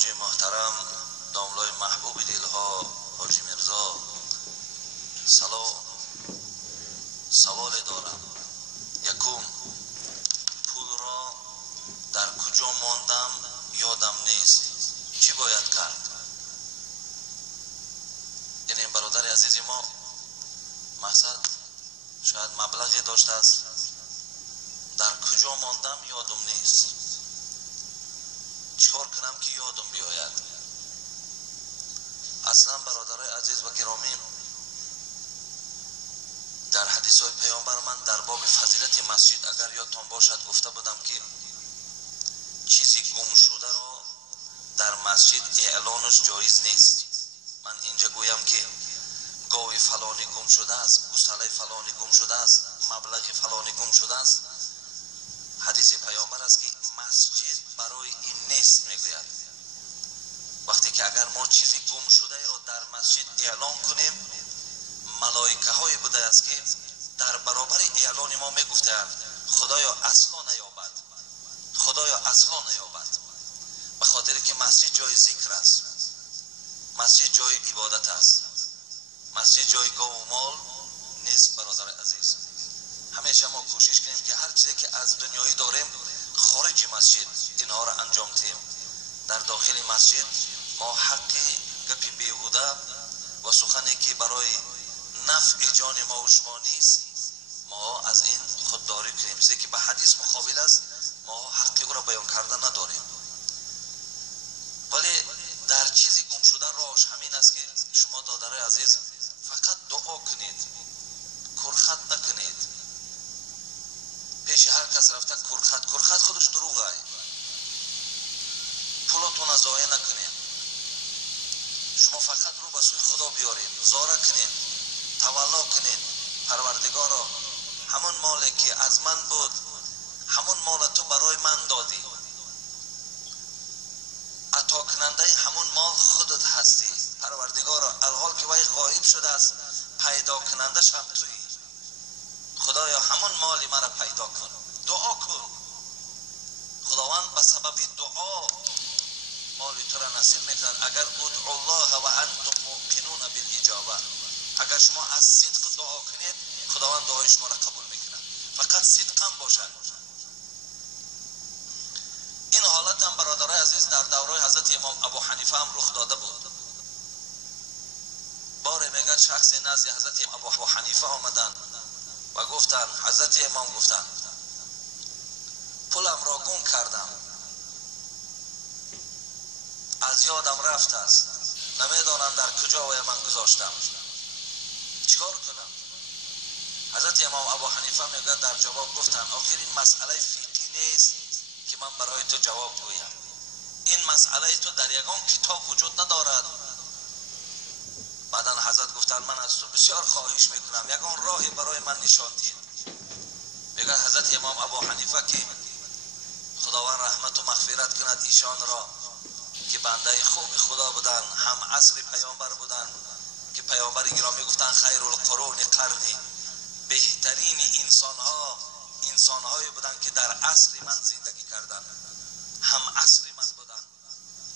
حاجی محترم داملای محبوب دلها حاجی میرزا سوال دارم. یکم، پول را در کجا ماندم یادم نیست، چی باید کرد؟ یعنی برادر عزیز ما مقصد شاید مبلغی داشته است، در کجا ماندم یادم نیست، چیکار کنم که یادم بیاید؟ اصلا برادرای عزیز و گرامی، در حدیث های پیامبر من در باب فضیلت مسجد اگر یادتان باشد گفته بودم که چیزی گم شده را در مسجد اعلانش جایز نیست. من اینجا گویم که گاوی فلانی گم شده است، گوساله فلانی گم شده است، مبلغ فلانی گم شده است، حدیث پیامبر است که مسجد برای این نیست. میگوید وقتی که اگر ما چیزی گم شده را در مسجد اعلان کنیم، ملائکه های بوده است که در برابر اعلان ما میگفتند خدایا اصلا نیابد، خدایا اصلا نیابد، به خاطر که مسجد جای ذکر است، مسجد جای عبادت است، مسجد جای گاو و مال نیست. برادر عزیز، همیشه ما کوشش کنیم که هر چیزی که از دنیایی داریم خارج مسجد اینها را انجام دهیم. در داخل مسجد ما حق گپی بیهوده و سخنی که برای نفع جان ما و شما نیست ما از این خودداری کنیم. چیزی که به حدیث مقابل است ما حق او را بیان کردن نداریم. ولی در چیزی گم شده راهش همین است که شما دادر عزیز فقط دعا کنید، کرخط نکنید. پیش هر کس رفته کرخط خودش دروغه. پولاتون از ضایع نکنید. شما فقط رو به سوی خدا بیارید، زاره کنید، تولا کنید. پروردگارا همون مالی که از من بود، همون مال تو برای من دادی، عطا کننده همون مال خودت هستی. پروردگارا الحال که وی غایب شده است پیدا کنندش هم تویی. خدایا همون مالی مرا پیدا کن. دعا کن، خداوند به سبب دعا مالی تو را نصیب میکنند. اگر ادعوا الله و انتم موقنون بالاجابه، اگر شما از صدق دعا کنید خداوند دعای شما را قبول میکند. فقط صدقم باشد. این حالت هم برادرای عزیز در دوره حضرت امام ابو حنیفه هم رخ داده بود. باره میگه شخصی نزد حضرت ابو حنیفه آمدن و گفتن، حضرت امام گفتن پولم را گم کردم، از یادم رفت است، نمیدانم در کجا و من گذاشتم، چیکار کنم؟ حضرت امام ابو حنیفه میگه در جواب گفتن آخر این مسئله فقهی نیست که من برای تو جواب گویم. این مسئله تو در یگان کتاب وجود ندارد. بعدن حضرت گفتن من از تو بسیار خواهش میکنم یگان راهی برای من نشان دهید. میگه حضرت امام ابو حنیفه که خداوند رحمت و مغفرت کند ایشان را، که بنده خوب خدا بودن، هم عصر پیامبر بودن، که پیامبر گرامی گفتن خیر القرون قرنی، بهترین انسان‌هایی بودن که در عصر من زندگی کردن، هم عصر من بودن.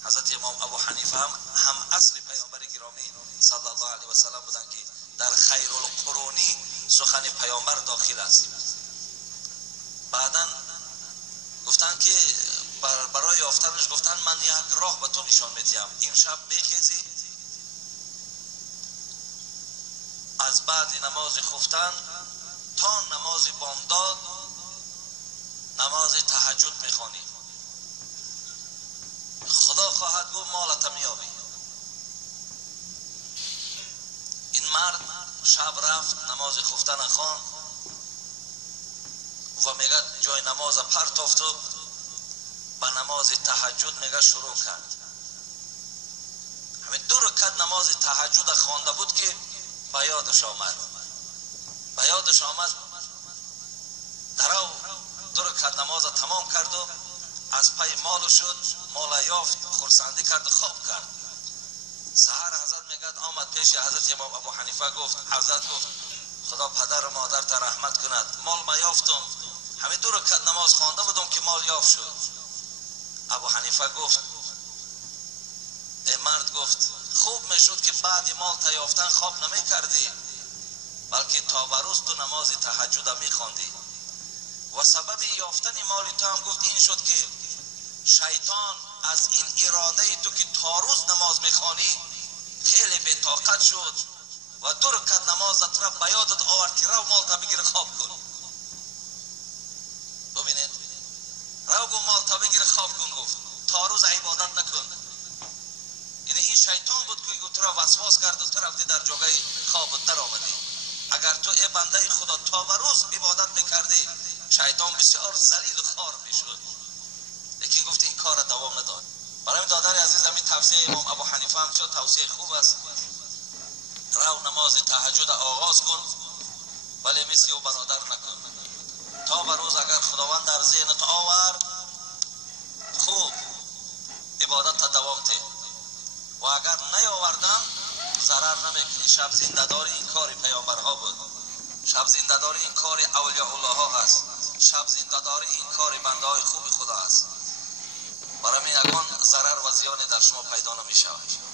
حضرت امام ابو حنیفه هم عصر پیامبر گرامی صلی الله علیه و سلم بودن که در خیر القرونی سخن پیامبر داخل است. بعدن گفتن که برای یافتنش گفتن من یک راه به تو نشان میدم. امشب میخیزی از بعد نماز خفتن تا نماز بامداد نماز تهجد میخوانی، خدا خواهد گفت مالت میابی. این مرد شب رفت نماز خفتن خواند و میگه جای نماز پرتافت و به نماز تهجد میگه شروع کرد. همین 2 رکعت نماز تهجد خوانده بود که به یادش آمد درو 2 رکعت نماز تمام کرد و از پای مال شد، مال یافت، خرسندی کرد و خواب کرد. سحر حضرت میگه آمد پیش حضرت امام ابو حنیفه گفت، حضرت گفت خدا پدر و مادر تا رحمت کند، مال ما یافتم، همین 2 رکعت نماز خوانده بودم که مال یافت شد. ابو حنیفه گفت مرد گفت خوب میشد که بعد مال یافتن خواب نمی کردی، بلکه تا بروز تو نماز تهجد می خواندی. و سبب یافتن مال تو هم گفت این شد که شیطان از این اراده تو که تا روز نماز می خوانی خیلی بی طاقت شد و 2 رکعت نماز را به یادت آورد که رو مال تا بگیر خواب کن. ببینید، رو گو مال تا بگیر خواب کن، گفت تا روز عبادت نکن. یعنی این شیطان بود که تو را وسواس کرد و تو رفتی در جای خوابت در آمدی. اگر تو ای بنده خدا تا به روز عبادت میکردی، شیطان بسیار ذلیل و خوار میشد، لیکن گفت این کار دوام نداد. برای دادر عزیز همین توصیه امام ابو حنیفه هم چه توصیه خوب است. رو نماز تهجد آغاز کن، ولی مثل او برادر نکن. تا به روز اگر خداوند در ذهنت آورد، خوب عبادت تا دوام ده، و اگر نیاوردم ضرر نمیکنی. شب زنده‌دار این کار پیامبرها بود، شب زنده‌دار این کار اولیاء الله ها هست، شب زنده‌دار این کار بنده های خوب خدا است. برای من یگان ضرر و زیانی در شما پیدا نمی شود.